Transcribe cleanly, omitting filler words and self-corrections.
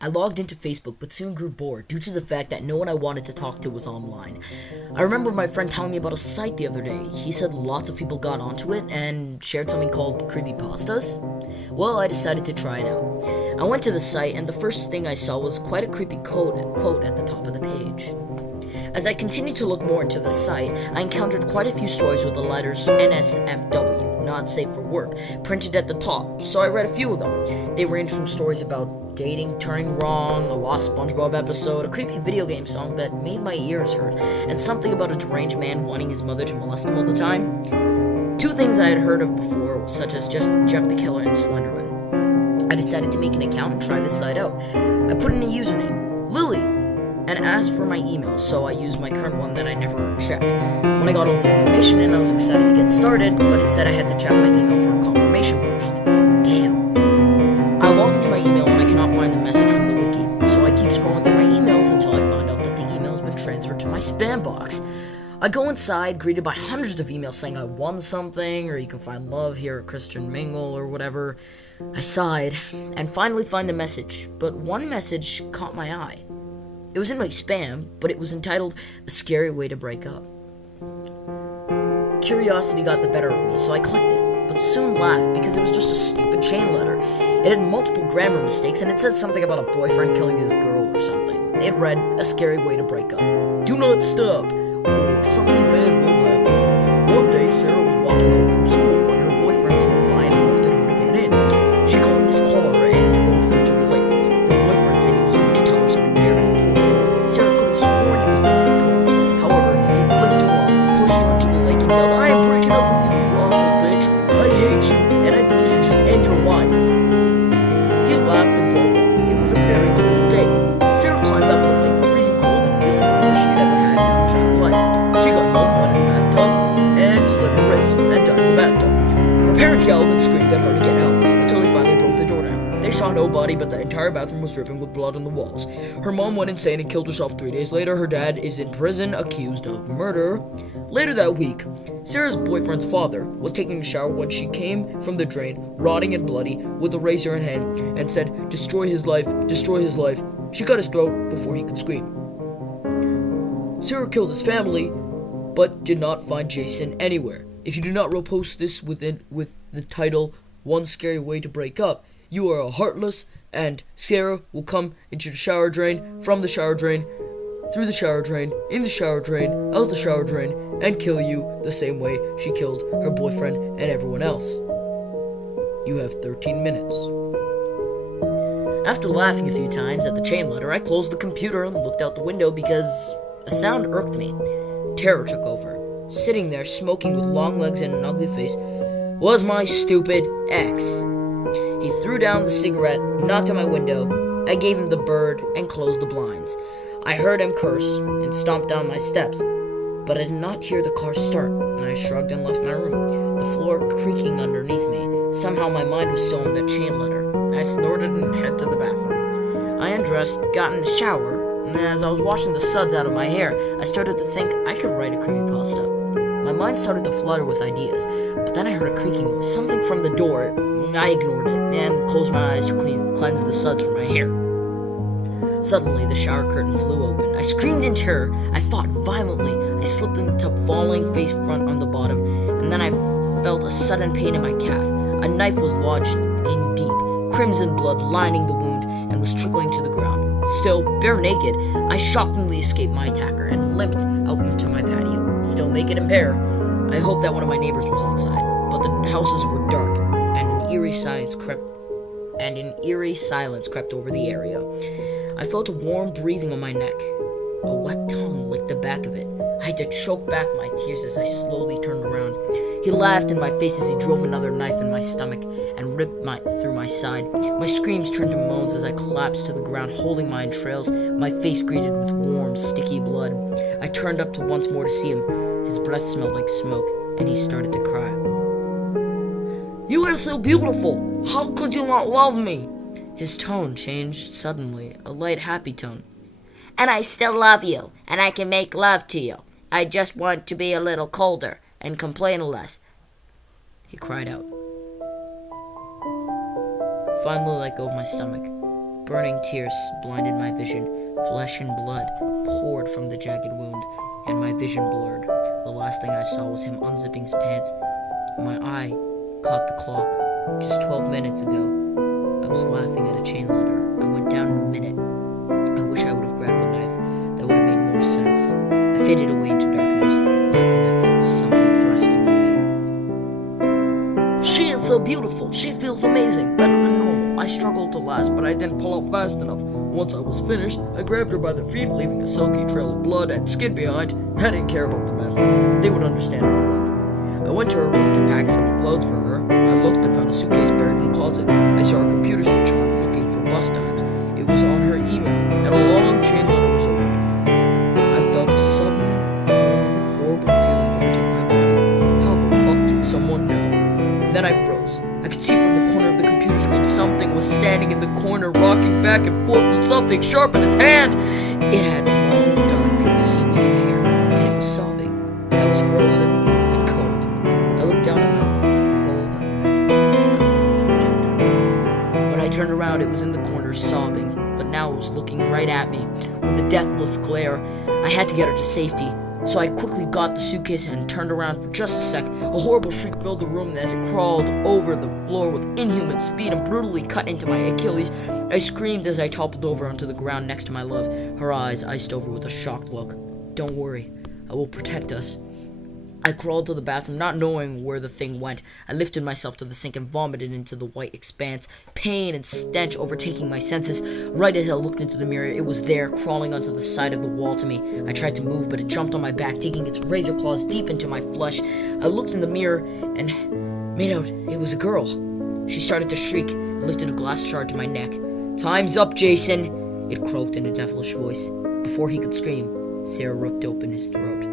I logged into Facebook but soon grew bored due to the fact that no one I wanted to talk to was online. I remember my friend telling me about a site the other day. He said lots of people got onto it and shared something called Creepypastas. Well, I decided to try it out. I went to the site and the first thing I saw was quite a creepy quote at the top of the page. As I continued to look more into the site, I encountered quite a few stories with the letters NSFW, not safe for work, printed at the top, so I read a few of them. They ranged from stories about dating turning wrong, a lost SpongeBob episode, a creepy video game song that made my ears hurt, and something about a deranged man wanting his mother to molest him all the time. Two things I had heard of before, such as just Jeff the Killer and Slenderman. I decided to make an account and try this site out. I put in a username, Lily, and asked for my email, so I used my current one that I never check. When I got all the information in, I was excited to get started, but it said I had to check my email for confirmation first. Damn. I logged into my email and I cannot find the message from the wiki, so I keep scrolling through my emails until I find out that the email has been transferred to my spam box. I go inside, greeted by hundreds of emails saying I won something, or you can find love here at Christian Mingle, or whatever. I sighed, and finally find the message, but one message caught my eye. It was in my spam, but it was entitled, A Scary Way to Break Up. Curiosity got the better of me, so I clicked it, but soon laughed because it was just a stupid chain letter. It had multiple grammar mistakes, and it said something about a boyfriend killing his girl or something. It read, A Scary Way to Break Up. Do not stop, or something bad will happen. One day, Sarah was walking home from school when her boyfriend drove by and honked at her to get in. She got in his car and drove her to the lake. Her boyfriend said he was going to tell her something very important. Sarah could have sworn he was going to propose. However, he flicked her off, pushed her into the lake, and yelled, I am breaking up with you, you awful bitch. I hate you, and I think you should just end your life. He laughed and drove off. It was a very cold day. Sarah climbed out of the lake, freezing cold and feeling the worst she had ever had in her entire life. She got home, went in the bathtub, and slit her wrists and died in the bathtub. Her parents yelled and screamed at her to get out, until they finally broke the door down. They saw no body, but the entire bathroom was dripping with blood on the walls. Her mom went insane and killed herself 3 days later. Her dad is in prison, accused of murder. Later that week, Sarah's boyfriend's father was taking a shower when she came from the drain, rotting and bloody, with a razor in hand, and said, destroy his life, destroy his life. She cut his throat before he could scream. Sarah killed his family, but did not find Jason anywhere. If you do not repost this with the title, One Scary Way to Break Up, you are a heartless, and Sarah will come into the shower drain, from the shower drain, through the shower drain, in the shower drain, out the shower drain, and kill you the same way she killed her boyfriend and everyone else. You have 13 minutes. After laughing a few times at the chain letter, I closed the computer and looked out the window because a sound irked me. Terror took over. Sitting there, smoking with long legs and an ugly face, was my stupid ex. He threw down the cigarette, knocked on my window. I gave him the bird and closed the blinds. I heard him curse and stomp down my steps, but I did not hear the car start, and I shrugged and left my room, the floor creaking underneath me. Somehow my mind was still on that chain letter. I snorted and headed to the bathroom. I undressed, got in the shower, and as I was washing the suds out of my hair, I started to think I could write a creepypasta. My mind started to flutter with ideas, but then I heard a creaking noise, something from the door. I ignored it, and closed my eyes to cleanse the suds from my hair. Suddenly, the shower curtain flew open. I screamed in terror. I fought violently. I slipped into falling face front on the bottom, and then I felt a sudden pain in my calf. A knife was lodged in deep, crimson blood lining the wound, and was trickling to the ground. Still, bare naked, I shockingly escaped my attacker and limped out into my patio. Still naked and bare, I hoped that one of my neighbors was outside, but the houses were dark, and an eerie silence crept over the area. I felt a warm breathing on my neck. A wet tongue licked the back of it. I had to choke back my tears as I slowly turned around. He laughed in my face as he drove another knife in my stomach and ripped through my side. My screams turned to moans as I collapsed to the ground, holding my entrails, my face greeted with warm, sticky blood. I turned up to once more to see him. His breath smelled like smoke, and he started to cry. You are so beautiful! How could you not love me? His tone changed suddenly, a light, happy tone. And I still love you, and I can make love to you. I just want to be a little colder and complain less. He cried out. Finally let go of my stomach. Burning tears blinded my vision. Flesh and blood poured from the jagged wound, and my vision blurred. The last thing I saw was him unzipping his pants. My eye caught the clock. Just 12 minutes ago, I was laughing at a chain letter. I went down in a minute. I wish I would have grabbed the knife. That would have made more sense. I faded away into darkness. Last thing I felt was something thrusting on me. She is so beautiful. She feels amazing. Better than normal. I struggled to last, but I didn't pull out fast enough. Once I was finished, I grabbed her by the feet, leaving a silky trail of blood and skin behind. I didn't care about the meth. They would understand our love. I went to her room to pack some clothes for her. I looked and found a suitcase buried in the closet. I saw her computer switch on, looking for bus times. It was on her email, and a long chain letter was opened. I felt a sudden, horrible feeling overtake my body. How the fuck did someone know? And then I froze. I could see from the corner of the computer screen something was standing in the corner, rocking back and forth with something sharp in its hand. It had long, dark, seaweed hair, and it was sobbing. I was frozen and cold. I looked down at my love, cold and red. I wanted to protect her. When I turned around, it was in the corner, sobbing, but now it was looking right at me with a deathless glare. I had to get her to safety. So I quickly got the suitcase and turned around for just a sec. A horrible shriek filled the room, and as it crawled over the floor with inhuman speed and brutally cut into my Achilles, I screamed as I toppled over onto the ground next to my love, her eyes iced over with a shocked look. Don't worry, I will protect us. I crawled to the bathroom, not knowing where the thing went. I lifted myself to the sink and vomited into the white expanse, pain and stench overtaking my senses. Right as I looked into the mirror, it was there, crawling onto the side of the wall to me. I tried to move, but it jumped on my back, digging its razor claws deep into my flesh. I looked in the mirror and made out it was a girl. She started to shriek and lifted a glass shard to my neck. "Time's up, Jason," it croaked in a devilish voice. Before he could scream, Sarah ripped open his throat.